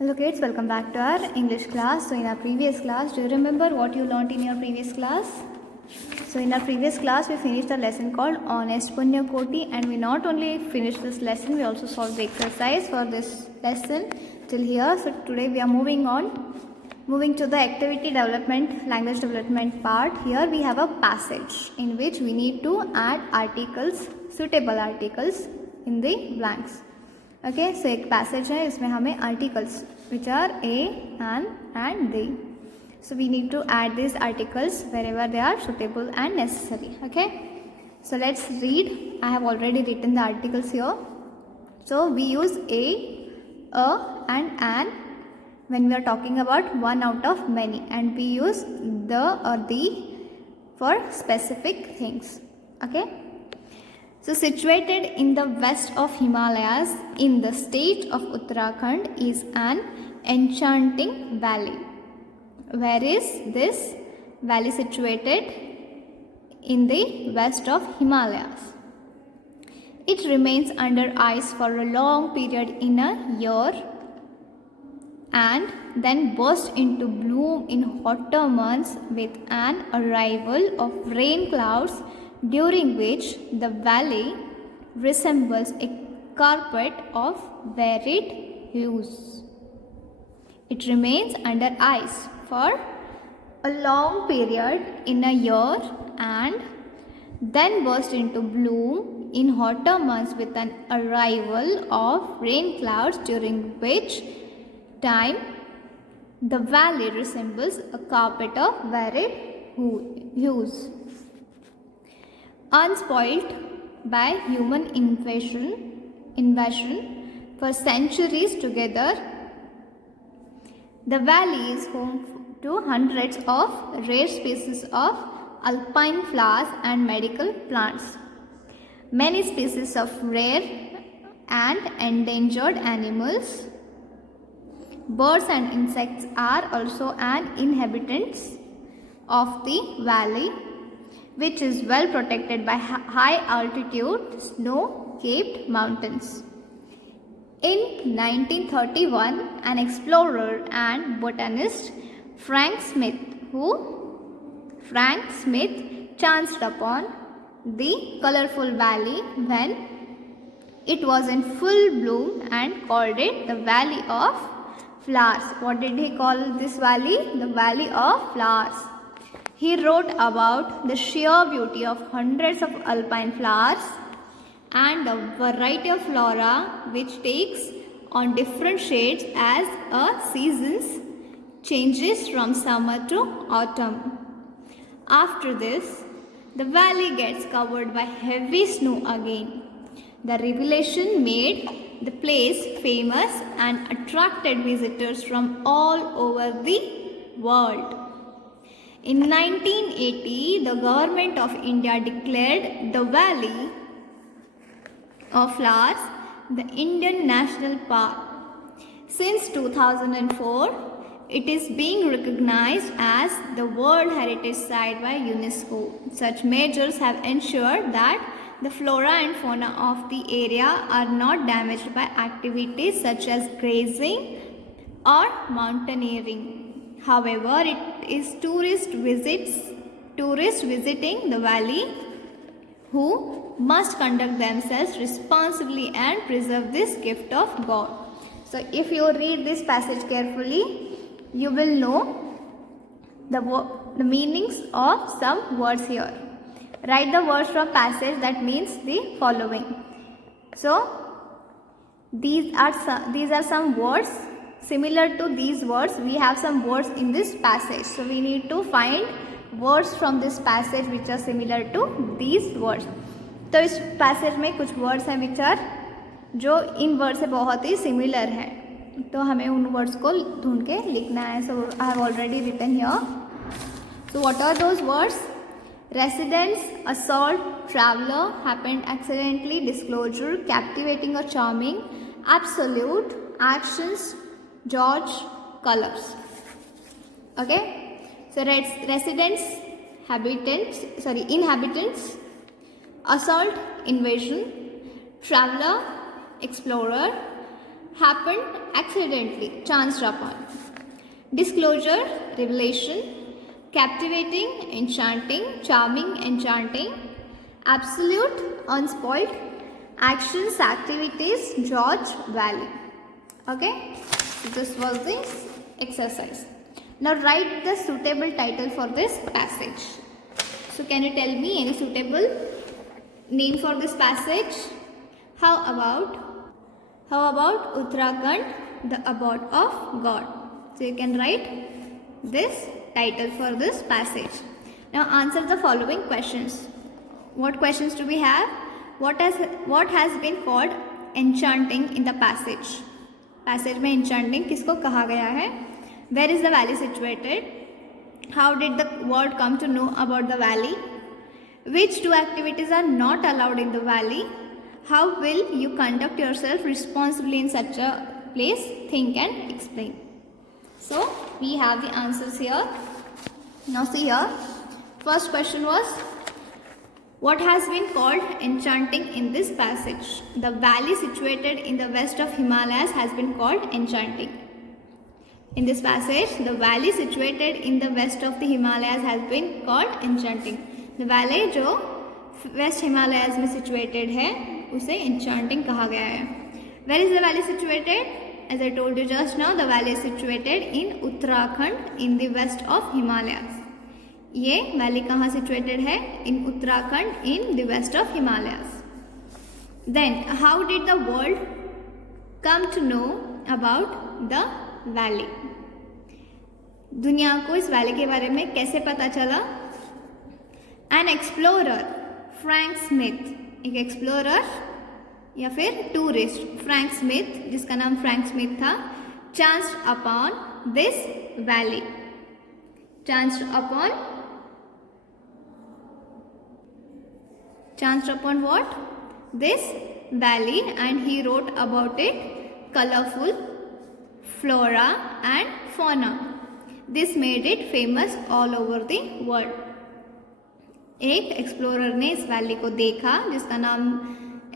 Hello kids, welcome back to our English class. So in our previous class, do you remember what you learnt in your previous class? So in our previous class, we finished a lesson called Honest Punya Koti, and we not only finished this lesson, we also solved the exercise for this lesson till here. So today we are moving to the activity development, language development part. Here we have a passage in which we need to add articles, suitable articles in the blanks. Okay so एक passage है, इसमें हमें articles which are a and the. So we need to add these articles wherever they are suitable and necessary. Okay, so let's read. I have already written the articles here. So we use a and an when we are talking about one out of many, and we use the or the for specific things. Okay, so situated in the west of Himalayas in the state of Uttarakhand is an enchanting valley. Where is this valley situated? In the west of Himalayas. It remains under ice for a long period in a year and then bursts into bloom in hotter months with an arrival of rain clouds, during which the valley resembles a carpet of varied hues. It remains under ice for a long period in a year and then bursts into bloom in hotter months with an arrival of rain clouds, during which time the valley resembles a carpet of varied hues. Unspoilt by human invasion for centuries together, the valley is home to hundreds of rare species of alpine flowers and medical plants. Many species of rare and endangered animals, birds and insects are also inhabitants of the valley, which is well protected by high altitude snow-capped mountains. In 1931, an explorer and botanist, Frank Smith chanced upon the colorful valley when it was in full bloom and called it the Valley of Flowers. What did he call this valley? The Valley of Flowers. He wrote about the sheer beauty of hundreds of alpine flowers and a variety of flora which takes on different shades as a seasons changes from summer to autumn. After this, the valley gets covered by heavy snow again. The revelation made the place famous and attracted visitors from all over the world. In 1980, the government of India declared the Valley of Flowers the Indian National Park. Since 2004, it is being recognized as the World Heritage Site by UNESCO. Such measures have ensured that the flora and fauna of the area are not damaged by activities such as grazing or mountaineering. However, it is tourists visiting the valley who must conduct themselves responsibly and preserve this gift of God. So if you read this passage carefully, you will know the meanings of some words here. Write the words from passage that means the following. So these are some words. Similar to these words, we have some words in this passage. So we need to find words from this passage which are similar to these words. तो इस passage में कुछ words हैं which are जो इन word से बहुत ही similar है, तो हमें उन वर्ड्स को ढूंढ के लिखना है. So I have already written here. So what are those words? Residence, assault, traveller, happened, accidentally, disclosure, captivating और charming, absolute, actions, George, colours. Okay, so residents, inhabitants, assault, invasion, traveler, explorer, happened accidentally, chanced upon. Disclosure, revelation. Captivating, enchanting, charming, enchanting. Absolute, unspoiled. Actions, activities, George Valley. Okay, so this was the exercise. Now write the suitable title for this passage. So can you tell me any suitable name for this passage? How about Uttarakhand, the abode of God? So you can write this title for this passage. Now answer the following questions. What questions do we have? What has been called enchanting in the passage? Passage में enchanting किसको कहा गया है? Where is the valley situated? How did the world come to know about the valley? Which two activities are not allowed in the valley? How will you conduct yourself responsibly in such a place? Think and explain. So we have the answers here. Now see here. First question was, what has been called enchanting in this passage? The valley situated in the west of Himalayas has been called enchanting. In this passage, the valley situated in the west of the Himalayas has been called enchanting. The valley जो west Himalayas में situated है, उसे enchanting कहा गया है. Where is the valley situated? As I told you just now, the valley is situated in Uttarakhand in the west of Himalayas. ये valley कहाँ situated है? In Uttarakhand in the west of Himalayas. Then, how did the world come to know about the valley? दुनिया को इस valley के बारे में कैसे पता चला? An explorer, फ्रैंक स्मिथ, एक एक्सप्लोरर या फिर टूरिस्ट फ्रैंक स्मिथ, जिसका नाम फ्रैंक स्मिथ था, chanced upon this valley. Chanced upon what? This valley, and he wrote about it colorful flora and fauna. This made it famous all over the world. एक explorer ने इस valley को देखा, जिसका नाम,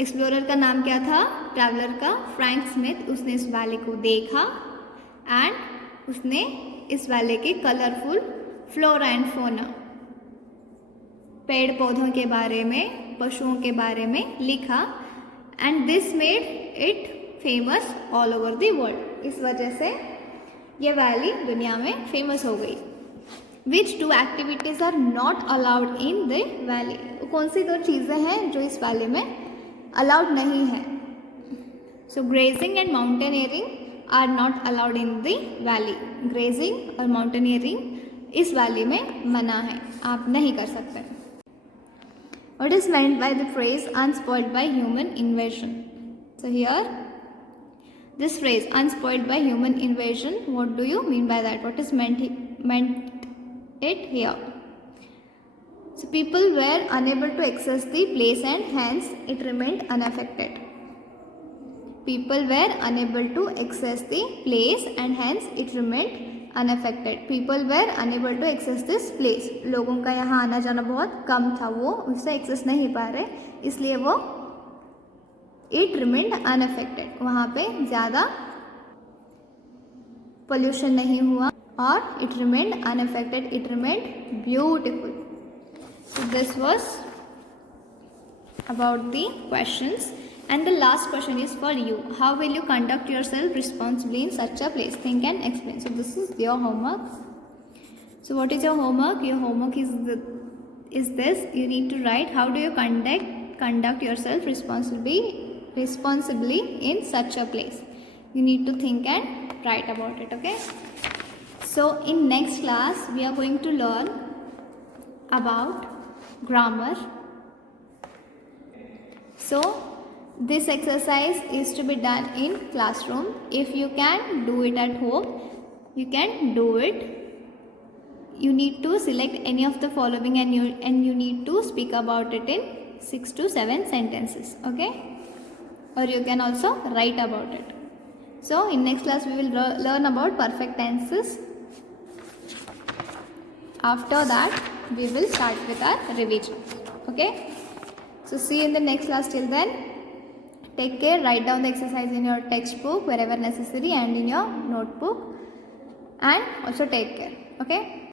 एक्सप्लोरर का नाम क्या था? ट्रैवलर का, फ्रैंक स्मिथ. उसने इस वैली को देखा एंड उसने इस वैली के कलरफुल फ्लोरा एंड फोना, पेड़ पौधों के बारे में, पशुओं के बारे में लिखा. And this made it famous all over the world. इस वजह से ये वैली दुनिया में फेमस हो गई. Which two activities are not allowed in the valley? कौन सी दो चीज़ें हैं जो इस वैली में अलाउड नहीं है? So grazing and mountaineering are not allowed in the valley. Grazing और माउंटेनियरिंग इस वैली में मना है, आप नहीं कर सकते. What is meant by the phrase unspoiled by human invasion? So here, this phrase unspoiled by human invasion, what do you mean by that? What is meant it here? So people were unable to access the place and hence it remained unaffected. People were unable to access the place and hence it remained unaffected. People were unable to access this place. लोगों का यहाँ आना जाना बहुत कम था, वो उससे access नहीं पा रहे, इसलिए वो it remained unaffected. वहाँ पे ज़्यादा पोल्यूशन नहीं हुआ और it remained unaffected. It remained beautiful. So this was about the questions. And the last question is for you. How will you conduct yourself responsibly in such a place? Think and explain. So this is your homework. So what is your homework? Your homework is this. You need to write, how do you conduct yourself responsibly in such a place? You need to think and write about it, okay? So in next class, we are going to learn about grammar. So this exercise is to be done in classroom. If you can do it at home, you can do it. You need to select any of the following and you need to speak about it in 6 to 7 sentences, okay? Or you can also write about it. So in next class we will learn about perfect tenses. After that we will start with our revision, okay? So see you in the next class. Till then, Take care. Write down the exercise in your textbook wherever necessary and in your notebook. And also take care. Okay.